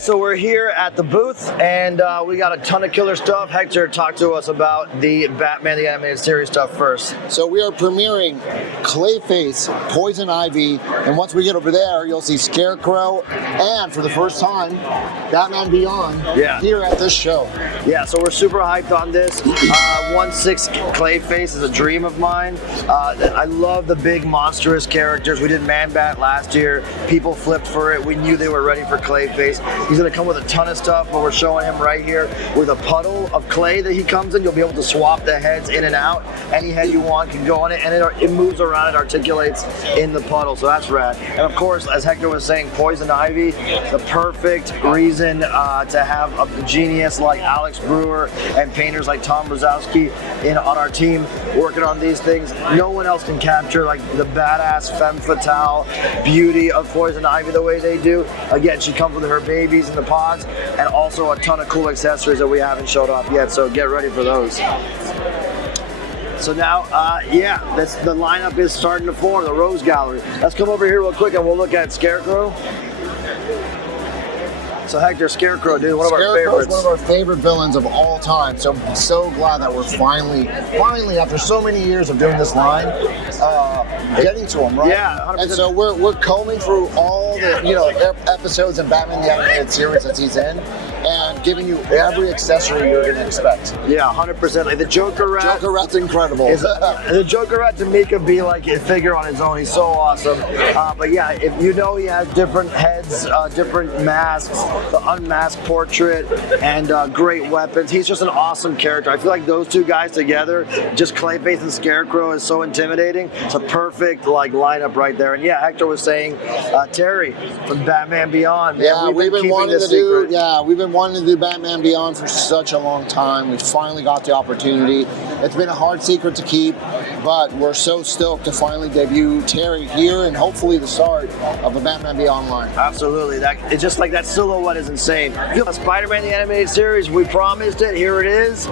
So we're here at the booth, and we got a ton of killer stuff. Hector, talk to us about the Batman the Animated Series stuff first. So we are premiering Clayface, Poison Ivy, and once we get over there, you'll see Scarecrow, and for the first time, Batman Beyond here at this show. Yeah, so we're super hyped on this. 1/6 Clayface is a dream of mine. I love the big monstrous characters. We did Man-Bat last year. People flipped for it. We knew they were ready for Clayface. He's going to come with a ton of stuff, but we're showing him right here with a puddle of clay that he comes in. You'll be able to swap the heads in and out. Any head you want can go on it, and it moves around. It articulates in the puddle, so that's rad. And of course, as Hector was saying, Poison Ivy, the perfect reason to have a genius like Alex Brewer and painters like Tom Brzezowski on our team working on these things. No one else can capture like the badass femme fatale beauty of Poison Ivy the way they do. Again, she comes with her babies in the pods, and also a ton of cool accessories that we haven't showed off yet, so get ready for those. So now, the lineup is starting to form, the Rose Gallery. Let's come over here real quick and we'll look at Scarecrow. So Hector, Scarecrow, dude, one of our favorites. One of our favorite villains of all time. So I'm so glad that we're finally, after so many years of doing this line, getting to him, right? Yeah, 100%. And so we're combing through all the episodes in Batman the Animated Series that he's in, and giving you every accessory you're gonna expect. Yeah, 100%. Like the Joker Rat. Joker Rat's incredible. The Joker Rat to me could be like a figure on his own. He's so awesome. But yeah, if you know he has different heads, different masks, the unmasked portrait, and great weapons. He's just an awesome character. I feel like those two guys together, just Clayface and Scarecrow, is so intimidating. It's a perfect like lineup right there. And yeah, Hector was saying, Terry from Batman Beyond. Man, yeah, we've been wanting to do. Yeah, we've been wanting to do Batman Beyond for such a long time. We finally got the opportunity. It's been a hard secret to keep, but we're so stoked to finally debut Terry here, and hopefully the start of a Batman Beyond line. Absolutely. It's just like that silhouette is insane. Spider-Man the Animated Series, we promised it. Here it is.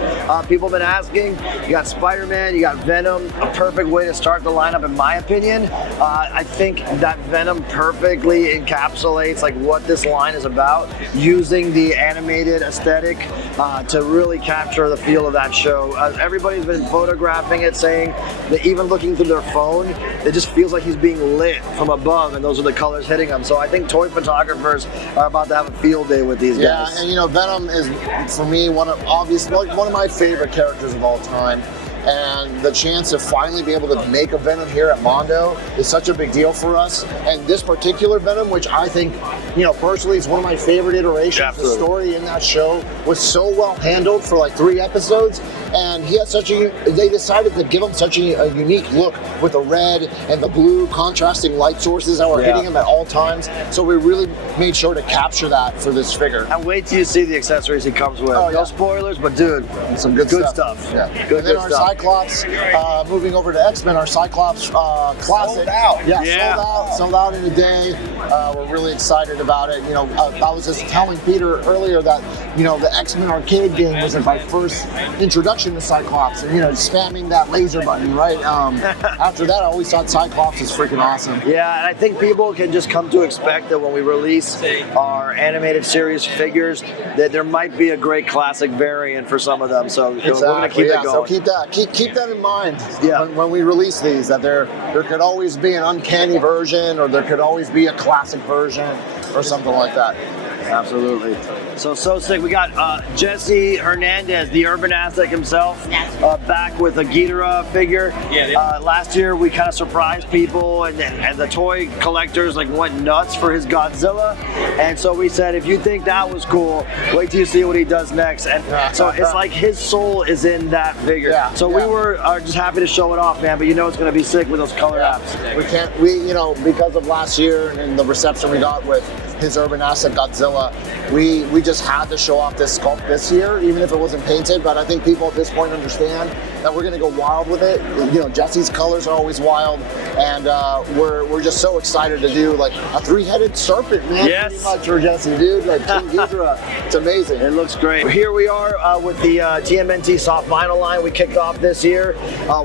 People have been asking. You got Spider-Man, you got Venom. A perfect way to start the lineup, in my opinion. I think that Venom perfectly encapsulates like what this line is about, using the animated aesthetic to really capture the feel of that show. Everybody's been photographing it, saying that even looking through their phone, it just feels like he's being lit from above, and those are the colors hitting him. So I think toy photographers are about to have a field day with these guys. Yeah, and Venom is, for me, one of my favorite characters of all time. And the chance to finally be able to make a Venom here at Mondo is such a big deal for us. And this particular Venom, which I think, personally is one of my favorite iterations. Absolutely. The story in that show was so well handled for like 3 episodes. And he has they decided to give him such a unique look with the red and the blue contrasting light sources that were hitting him at all times. So we really made sure to capture that for this figure. And wait till you see the accessories he comes with. No spoilers, but dude, some good stuff. Yeah. And then our Cyclops, moving over to X-Men, our Cyclops classic. Sold out. Yeah, sold out in a day. We're really excited about it. I was just telling Peter earlier that, the X-Men arcade game was my first introduction to Cyclops, and spamming that laser button, right? After that, I always thought Cyclops was freaking awesome. Yeah, and I think people can just come to expect that when we release our animated series figures, that there might be a great classic variant for some of them. So we're gonna keep it going. So keep that in mind when we release these. That there could always be an uncanny version, or there could always be a classic version, or something like that. Absolutely. So sick. We got Jesse Hernandez, the urban Aztec himself, back with a Ghidorah figure. Last year we kind of surprised people, and the toy collectors went nuts for his Godzilla. And so we said, if you think that was cool, wait till you see what he does next. And so it's like his soul is in that figure. We are just happy to show it off, man. But it's going to be sick with those color apps. Because of last year and the reception we got with his urban Aztec Godzilla, we just had to show off this sculpt this year, even if it wasn't painted. But I think people at this point understand that we're going to go wild with it. Jesse's colors are always wild, and we're just so excited to do like a 3-headed serpent, man. Yes. Pretty much for Jesse, dude. Like King Ghidorah. It's amazing. It looks great. Here we are with the TMNT soft vinyl line we kicked off this year.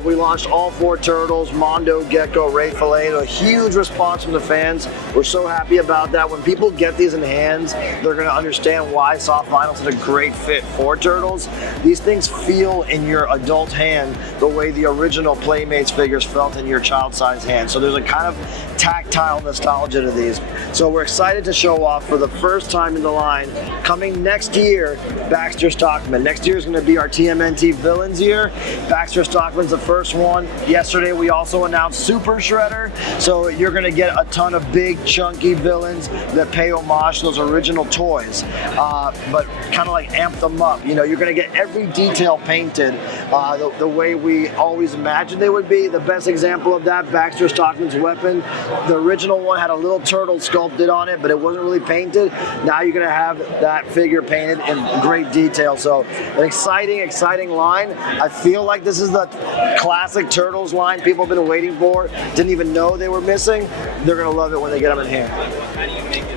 We launched all 4 turtles, Mondo, Gecko, Ray Fillet. A huge response from the fans. We're so happy about that. When people people get these in hands, they're going to understand why soft vinyl is such a great fit for Turtles. These things feel in your adult hand the way the original Playmates figures felt in your child-sized hand. So there's a kind of tactile nostalgia to these. So we're excited to show off for the first time in the line, coming next year, Baxter Stockman. Next year is going to be our TMNT Villains year. Baxter Stockman's the first one. Yesterday we also announced Super Shredder. So you're going to get a ton of big, chunky villains that pay homage to those original toys, but kind of like amp them up. You know, you're going to get every detail painted the way we always imagined they would be. The best example of that, Baxter Stockman's weapon. The original one had a little turtle sculpted on it, but it wasn't really painted. Now you're going to have that figure painted in great detail. So an exciting, exciting line. I feel like this is the classic Turtles line people have been waiting for. Didn't even know they were missing. They're going to love it when they get them in here.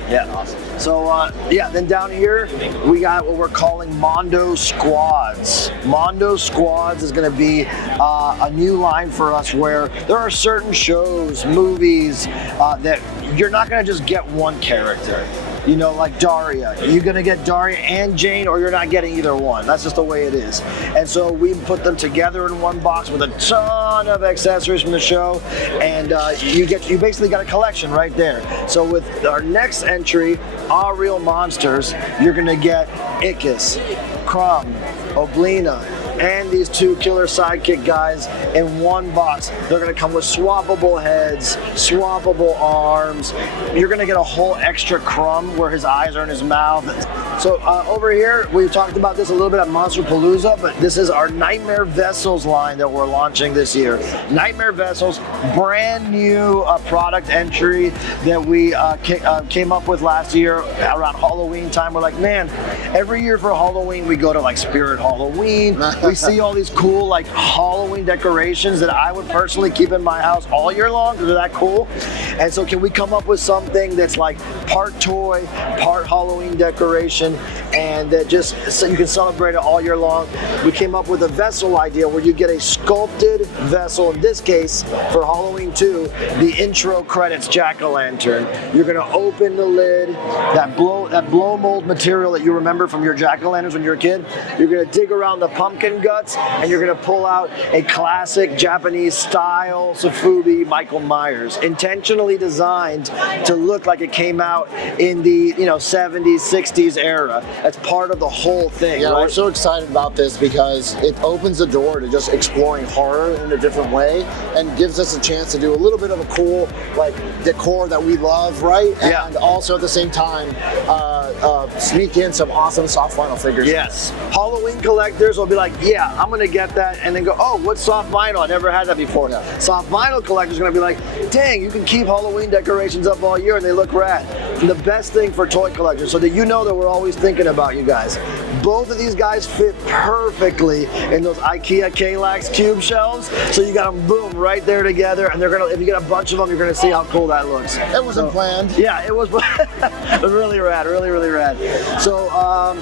Yeah, awesome. So yeah, then down here we got what we're calling Mondo Squads. Mondo Squads is going to be a new line for us where there are certain shows, movies that you're not going to just get one character. You know, like Daria. You're gonna get Daria and Jane, or you're not getting either one. That's just the way it is. And so we put them together in one box with a ton of accessories from the show, and you basically got a collection right there. So with our next entry, Our Real Monsters, you're gonna get Ickis, Crumb, Oblina, and these two killer sidekick guys in one box. They're gonna come with swappable heads, swappable arms. You're gonna get a whole extra Crumb where his eyes are in his mouth. So over here, we talked about this a little bit at Monster Palooza, but this is our Nightmare Vessels line that we're launching this year. Nightmare Vessels, brand new product entry that we came up with last year around Halloween time. We're like, man, every year for Halloween, we go to like Spirit Halloween. We see all these cool like Halloween decorations that I would personally keep in my house all year long because they're that cool. And so can we come up with something that's like part toy, part Halloween decoration, and that just so you can celebrate it all year long? We came up with a vessel idea where you get a sculpted vessel, in this case for Halloween 2, the intro credits jack-o'-lantern. You're gonna open the lid, that blow mold material that you remember from your jack-o'-lanterns when you were a kid. You're gonna dig around the pumpkin guts, and you're gonna pull out a classic Japanese style Sofubi Michael Myers, intentionally designed to look like it came out in the 70s, 60s era. That's part of the whole thing. Yeah, right? we're so excited about this because it opens the door to just exploring horror in a different way and gives us a chance to do a little bit of a cool like decor that we love, right? Yeah. And also at the same time sneak in some awesome soft vinyl figures. Yes. Halloween collectors will be like, yeah, I'm gonna get that, and then go, oh, what's soft vinyl? I never had that before. Yeah. Soft vinyl collectors are gonna be like, dang, you can keep Halloween decorations up all year and they look rad. And the best thing for toy collectors, so that you know that we're always thinking about you guys. Both of these guys fit perfectly in those IKEA Kallax cube shelves. So you got them, boom, right there together, and they're gonna, if you get a bunch of them, you're gonna see how cool that looks. It wasn't planned. Yeah, it was really rad, really rad. So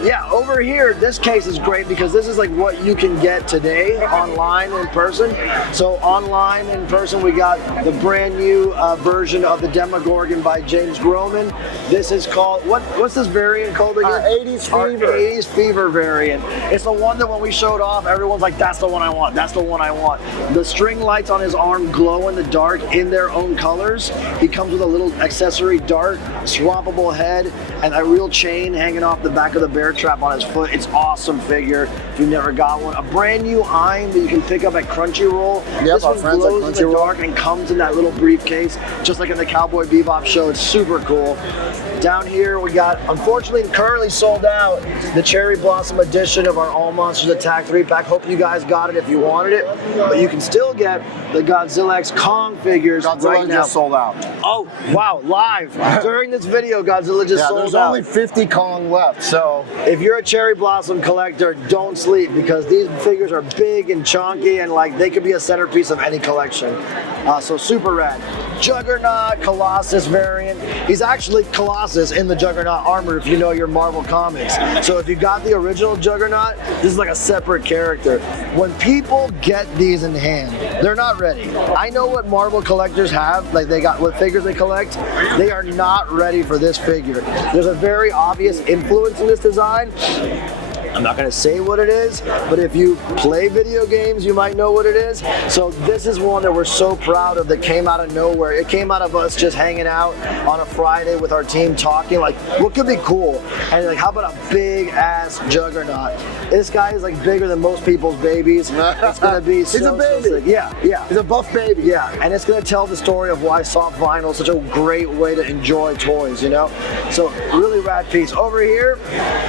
yeah, over here, this case is great because this is like what you can get today online in person. So online in person, we got the brand new version of the Demogorgon by James Groman. This is called, what's this variant called again? 80s Fever. Our 80s Fever variant. It's the one that when we showed off, everyone's like, that's the one I want, that's the one I want. The string lights on his arm glow in the dark in their own colors. He comes with a little accessory dart, swappable head, and a real chain hanging off the back of the bear trap on his foot. It's awesome figure if you've never got one. A brand new Ein that you can pick up at Crunchyroll. Yep, this one friends glows at in the dark and comes in that little briefcase, just like in the Cowboy Bebop show. It's super cool. Down here we got, unfortunately currently sold out, the Cherry Blossom edition of our All Monsters Attack 3-pack. Hope you guys got it if you wanted it, but you can still get the Godzilla X Kong figures Godzilla right now. just sold out. Oh, wow, live. During this video, Godzilla just sold there's out. only 50 Kong left, so. If you're a Cherry Blossom collector, don't sleep because because these figures are big and chunky and like they could be a centerpiece of any collection. So super rad. Juggernaut Colossus variant. He's actually Colossus in the Juggernaut armor if you know your Marvel comics. So if you got the original Juggernaut, this is like a separate character. When people get these in hand, they're not ready. I know what Marvel collectors have, like they got what figures they collect. They are not ready for this figure. There's a very obvious influence in this design. I'm not going to say what it is, but if you play video games, you might know what it is. So this is one that we're so proud of that came out of nowhere. It came out of us just hanging out on a Friday with our team talking, like, what could be cool? And like, how about a big ass Juggernaut? This guy is like bigger than most people's babies. It's going to be He's a baby. So yeah. He's a buff baby. Yeah, and it's going to tell the story of why soft vinyl is such a great way to enjoy toys, you know? So really rad piece. Over here,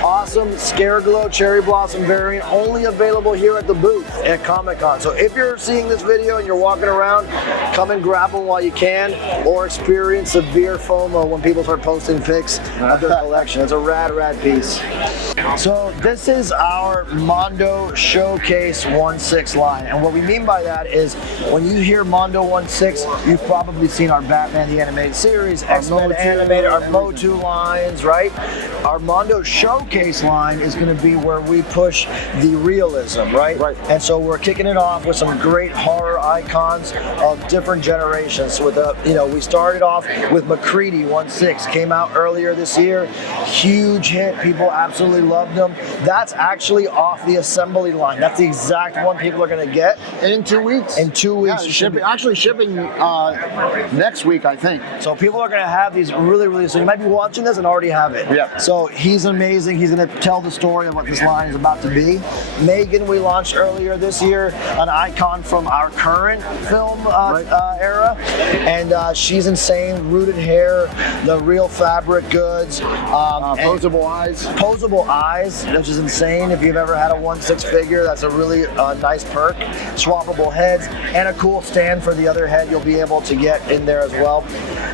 awesome Scareglow Cherry Blossom variant, only available here at the booth at Comic-Con. So if you're seeing this video and you're walking around, come and grab one while you can, or experience severe FOMO when people start posting pics of their collection. It's a rad piece. So this is our Mondo Showcase 1/6 line, and what we mean by that is when you hear Mondo 1/6, you've probably seen our Batman the Animated Series, X-Men Animated, our Motu lines, right? Our Mondo Showcase line is going to be where we push the realism, right? And so we're kicking it off with some great horror icons of different generations. With we started off with McCready 1/6, came out earlier this year, huge hit. People absolutely loved them. That's actually off the assembly line. That's the exact one people are going to get in 2 weeks. In 2 weeks, shipping next week, I think. So people are going to have these really. So you might be watching this and already have it. Yeah. So he's amazing. He's going to tell the story of what this line is about to be. Megan, we launched earlier this year, an icon from our current film era, and she's insane. Rooted hair, the real fabric goods, posable eyes, which is insane. If you've ever had a 1/6 figure, that's a really nice perk. Swappable heads and a cool stand for the other head you'll be able to get in there as well.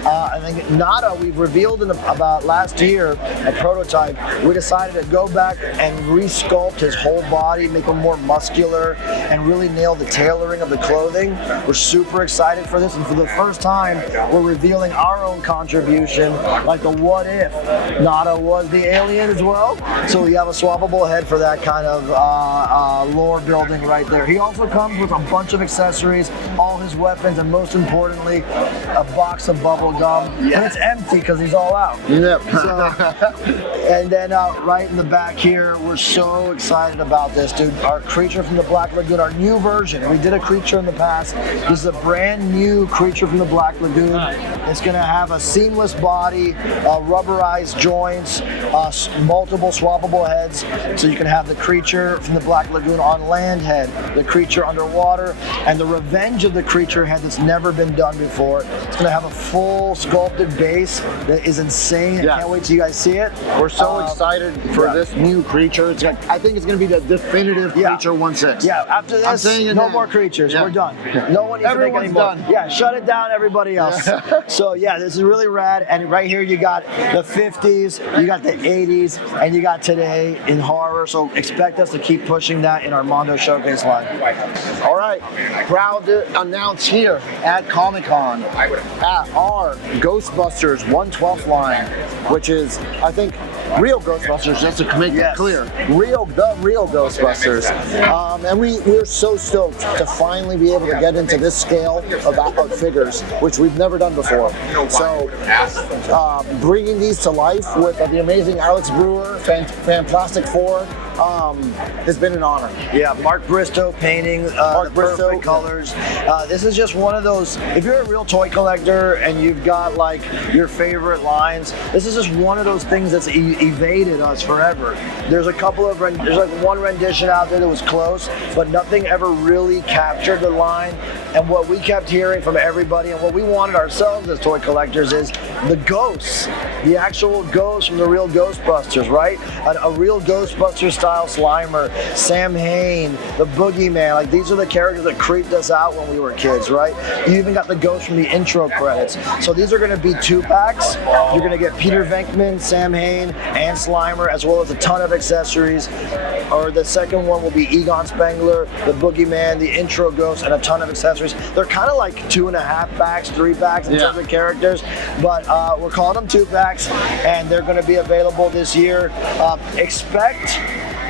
I think Nada, we've revealed about last year a prototype. We decided to go back and resculpt his whole body, make him more muscular, and really nail the tailoring of the clothing. We're super excited for this, and for the first time, we're revealing our own contribution, like the what if Nada was the alien as well. So we have a swappable head for that kind of lore building right there. He also comes with a bunch of accessories, all his weapons, and most importantly, a box of bubble gum. And it's empty because he's all out. Yep. And then right in the back here, we're so excited about this, dude. Our Creature from the Black Lagoon, our new version. We did a creature in the past. This is a brand new Creature from the Black Lagoon. It's going to have a seamless body, rubberized joints, multiple swappable heads. So you can have the Creature from the Black Lagoon on land head, the Creature underwater, and the Revenge of the Creature head that's never been done before. It's going to have a full sculpted base that is insane. I can't wait till you guys see it. We're so excited for this new creature. I think it's going to be the definitive Creature 1/6. Yeah, after this, no more creatures. We're done. No one needs to make any more. Done. Yeah, shut it down, everybody else. So yeah, this is really rad. And right here you got the 50s, you got the 80s, and you got today in horror. So expect us to keep pushing that in our Mondo Showcase line. All right, proud to announce here at Comic-Con at our Ghostbusters 1/12 line, which is, I think, real Ghostbusters, just to make it clear. The real Ghostbusters. And we're so stoked to finally be able to get into this scale of figures, which we've never done before. So bringing these to life with the amazing Alex Brewer, Fantastic Four, has been an honor. Yeah, Mark Bristow painting the perfect colors. This is just one of those, if you're a real toy collector and you've got like your favorite lines, this is just one of those things that's evaded us forever. There's a couple of, there's like one rendition out there that was close, but nothing ever really captured the line. And what we kept hearing from everybody and what we wanted ourselves as toy collectors is the ghosts, the actual ghosts from the real Ghostbusters, right? A real Ghostbusters style Slimer, Sam Hain, the Boogeyman. Like, these are the characters that creeped us out when we were kids, right? You even got the ghost from the intro credits. So these are going to be 2-packs. You're going to get Peter Venkman, Sam Hain, and Slimer, as well as a ton of accessories. Or the second one will be Egon Spengler, the Boogeyman, the intro ghost, and a ton of accessories. They're kind of like 2.5-packs, 3-packs in terms of characters, but we're calling them 2-packs, and they're going to be available this year. Expect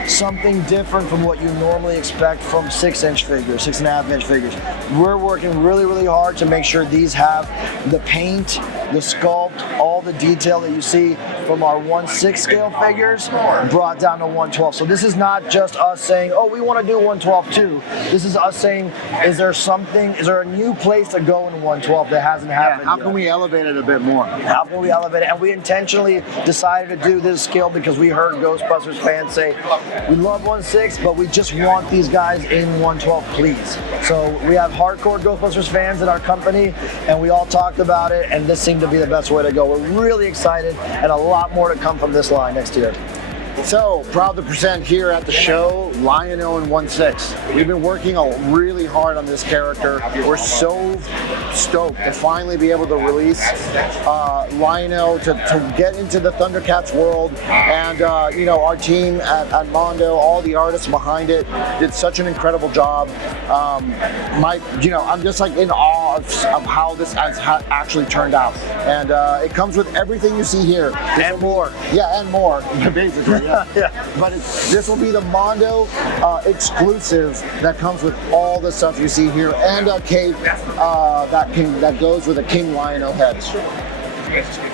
something different from what you normally expect from 6-inch figures, 6.5-inch figures. We're working really, really hard to make sure these have the paint, the sculpt, all the detail that you see from our 1/6 scale figures brought down to 1/12. So this is not just us saying, oh, we want to do 1/12 too. This is us saying, is there a new place to go in 1/12 that hasn't happened How yet? can we elevate it a bit more? How can we elevate it? And we intentionally decided to do this scale because we heard Ghostbusters fans say, we love 1/6, but we just want these guys in 1/12, please. So we have hardcore Ghostbusters fans in our company, and we all talked about it, and this seemed to be the best way to go. We're really excited, and a lot more to come from this line next year. So, proud to present here at the show, Lion-O in 1/6. We've been working really hard on this character. We're so stoked to finally be able to release Lion-O, to get into the ThunderCats world. And, you know, our team at Mondo, all the artists behind it, did such an incredible job. I'm just like in awe of how this has actually turned out. And it comes with everything you see here. And more. Yeah, and more, basically. Yeah. But this will be the Mondo exclusive that comes with all the stuff you see here, and a cape that goes with a King Lion-O head.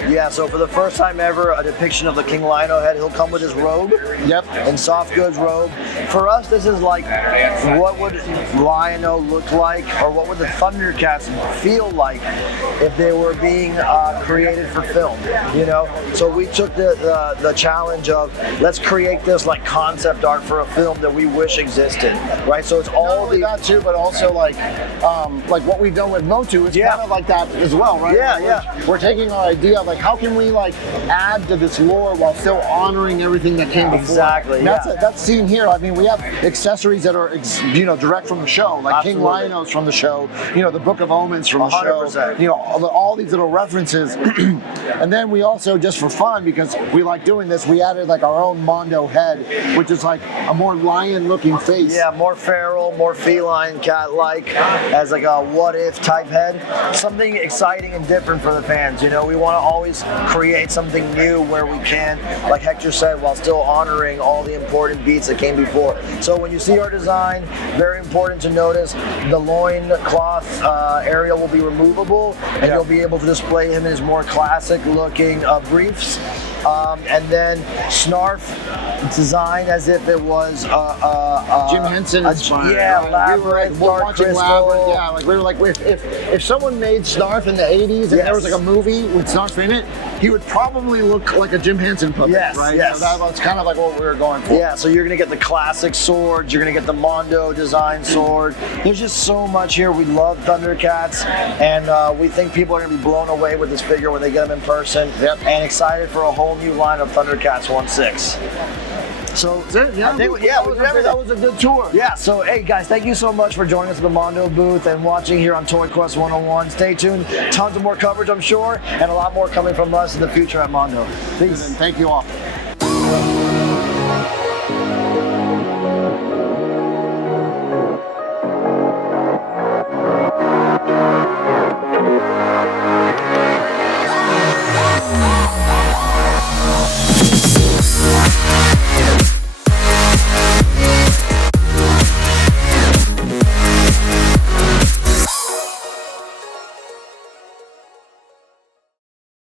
Yeah, so for the first time ever, a depiction of the King Lion-O head. He'll come with his robe. Yep. And soft goods robe. For us, this is like, what would Lion-O look like, or what would the ThunderCats feel like if they were being created for film, you know? So we took the challenge of, let's create this like concept art for a film that we wish existed, right? So it's all Not only that too, but also like what we've done with Motu is kind of like that as well, right? Yeah. We're taking our idea of like, how can we like add to this lore while still honoring everything that came before? Exactly. And that's seen here. I mean, we have accessories that are direct from the show, like Absolutely. King Lion-O's from the show, you know, the Book of Omens from the 100%. show, you know, all these little references. And then we also, just for fun, because we like doing this, we added like our own Mondo head, which is like a more lion-looking face. Yeah, more feral, more feline, cat-like, as like a what-if type head. Something exciting and different for the fans. You know, we want to always create something new where we can, like Hector said, while still honoring all the important beats that came before. So when you see our design, very important to notice the loin cloth area will be removable, and you'll be able to display him in his more classic-looking briefs. And then Snarf designed as if it was Jim Henson inspired. Yeah, Labyrinth, we were like Dark watching Crystal. Labyrinth. Yeah, like we were like, if someone made Snarf in the 80s and there was like a movie with Snarf in it, he would probably look like a Jim Henson puppet, right? Yes. So that was kind of like what we were going for. Yeah, so you're gonna get the classic swords, you're gonna get the Mondo design sword. There's just so much here. We love ThunderCats, and we think people are gonna be blown away with this figure when they get them in person. Yep. And excited for a whole new line of ThunderCats 1/6. So Yeah, that was a good tour. Yeah, so hey guys, thank you so much for joining us at the Mondo booth and watching here on Toy Quest 101. Stay tuned, tons of more coverage I'm sure, and a lot more coming from us in the future at Mondo. Peace. And thank you all.